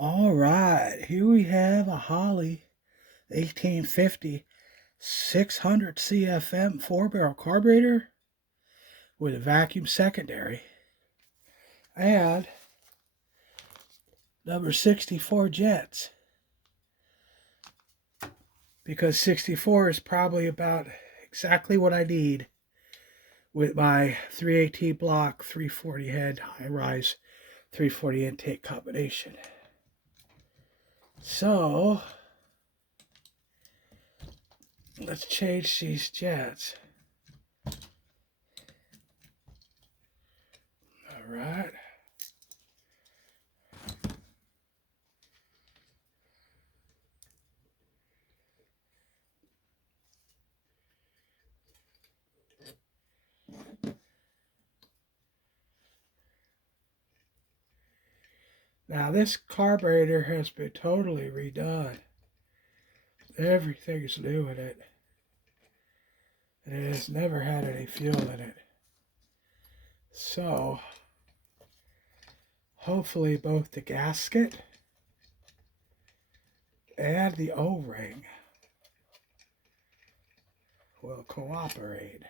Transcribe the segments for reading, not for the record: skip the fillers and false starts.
All right, here we have a Holley 1850 600 CFM 4-barrel carburetor with a vacuum secondary and number 64 jets, because 64 is probably about exactly what I need with my 3AT block 340 head high-rise 340 intake combination. So let's change these jets. All right. Now this carburetor has been totally redone. Everything's new in it. And it has never had any fuel in it. So hopefully both the gasket and the O-ring will cooperate.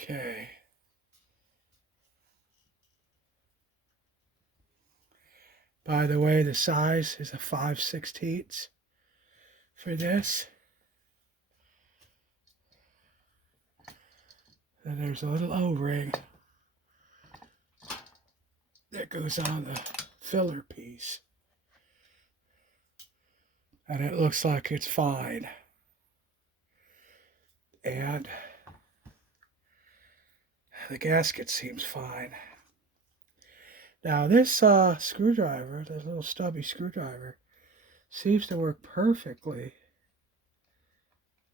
Okay. By the way, the size is a 5/16 for this. And there's a little O-ring that goes on the filler piece. And it looks like it's fine. And the gasket seems fine. Now this screwdriver, this little stubby screwdriver, seems to work perfectly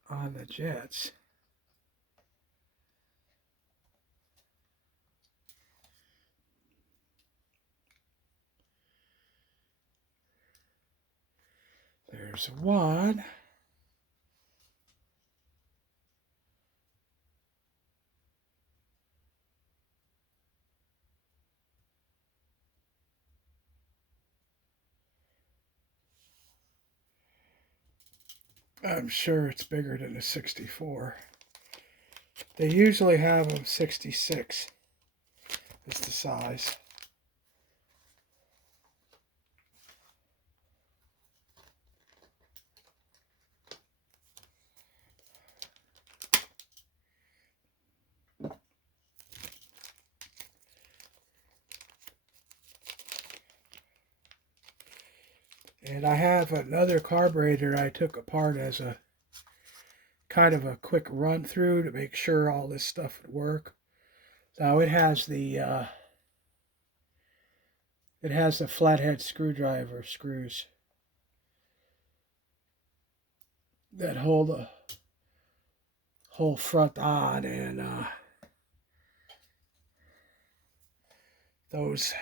on the jets. There's one. I'm sure it's bigger than a 64. They usually have them 66 is the size. And I have another carburetor I took apart as a kind of a quick run through to make sure all this stuff would work. Now it has the flathead screwdriver screws that hold the whole front on, and those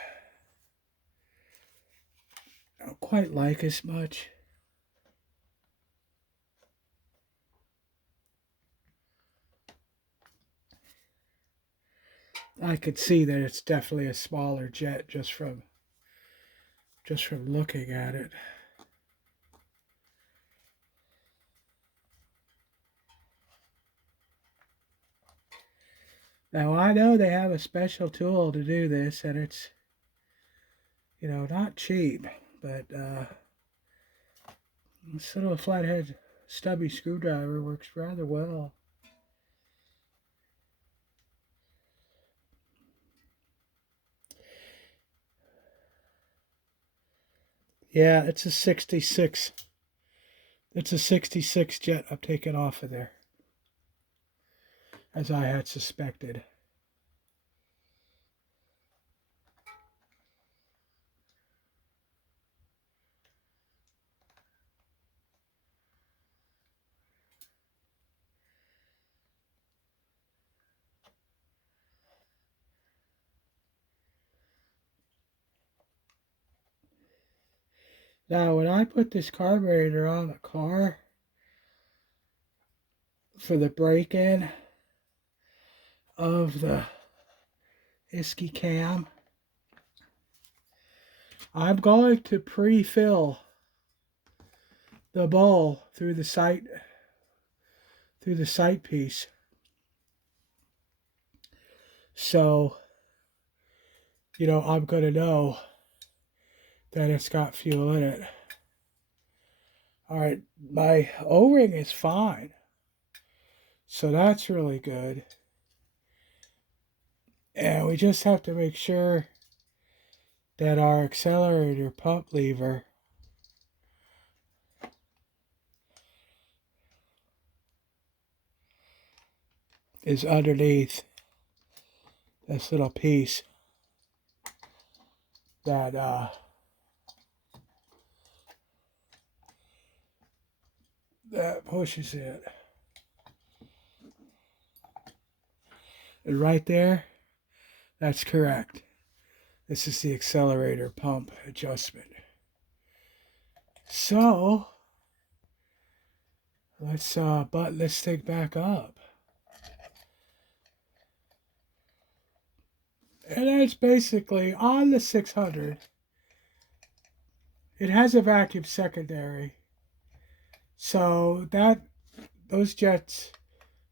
I don't quite like as much. I could see that it's definitely a smaller jet just from looking at it. Now I know they have a special tool to do this, and it's, not cheap, but this little flathead stubby screwdriver works rather well. Yeah, it's a 66. It's a 66 jet I'm taking off of there, as I had suspected. Now, when I put this carburetor on the car for the break-in of the Isky cam, I'm going to pre-fill the bowl through the sight piece. So, I'm going to know that it's got fuel in it. All right, my O-ring is fine. So that's really good. And we just have to make sure that our accelerator pump lever is underneath this little piece that that pushes it. And right there, that's correct. This is the accelerator pump adjustment. So let's button this thing back up. And that's basically on the 600. It has a vacuum secondary. So those jets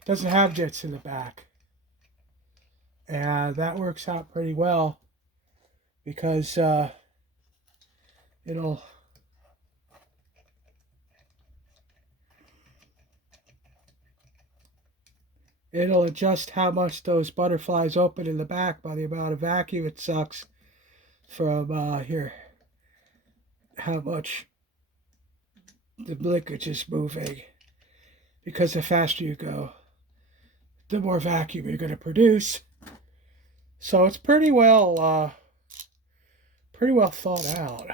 doesn't have jets in the back. And that works out pretty well because it'll adjust how much those butterflies open in the back by the amount of vacuum it sucks from here. How much the liquid is moving. Because the faster you go, the more vacuum you're going to produce. So it's pretty well thought out.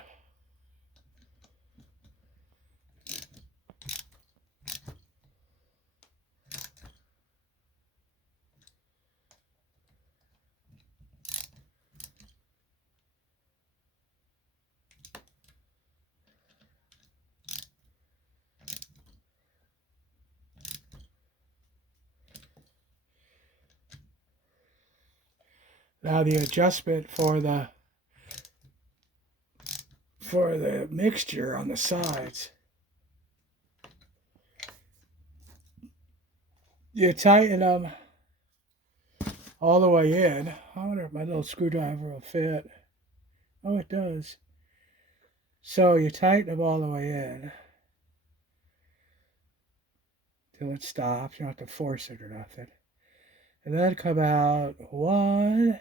Now the adjustment for the mixture on the sides. You tighten them all the way in. I wonder if my little screwdriver will fit. Oh, it does. So you tighten them all the way in till it stops. You don't have to force it or nothing. And then come out one.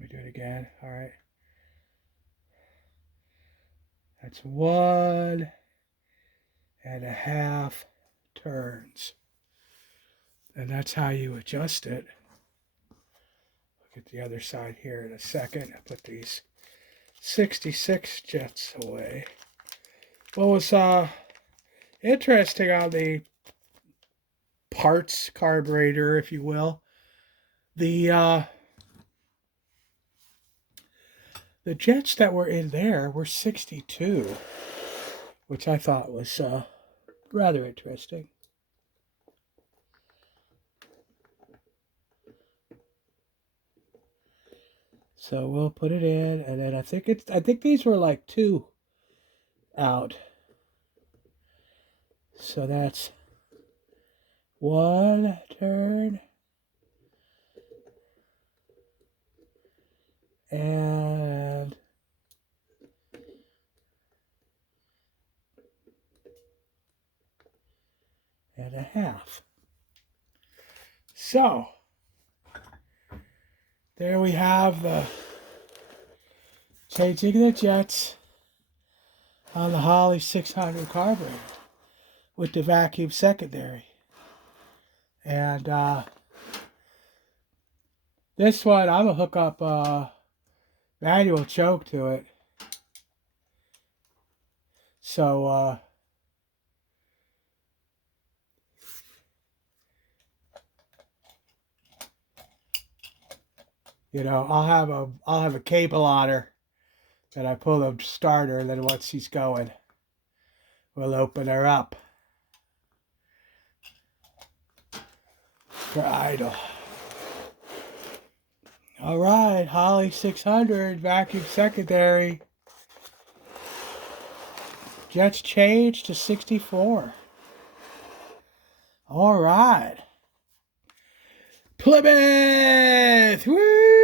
We do it again. All right. That's 1.5 turns. And that's how you adjust it. Look at the other side here in a second. I put these 66 jets away. What was interesting on the parts carburetor, if you will, the jets that were in there were 62, which I thought was rather interesting. So we'll put it in, and then I think these were like 2 out. So that's 1 turn and a half. So there we have the changing the jets on the Holley 600 carburetor with the vacuum secondary. And this one, I'm going to hook up a manual choke to it. So I'll have a cable on her And I pull the starter, and then once he's going, we'll open her up for idle. All right, Holley 600, vacuum secondary. Jets changed to 64. All right. Plymouth! Woo!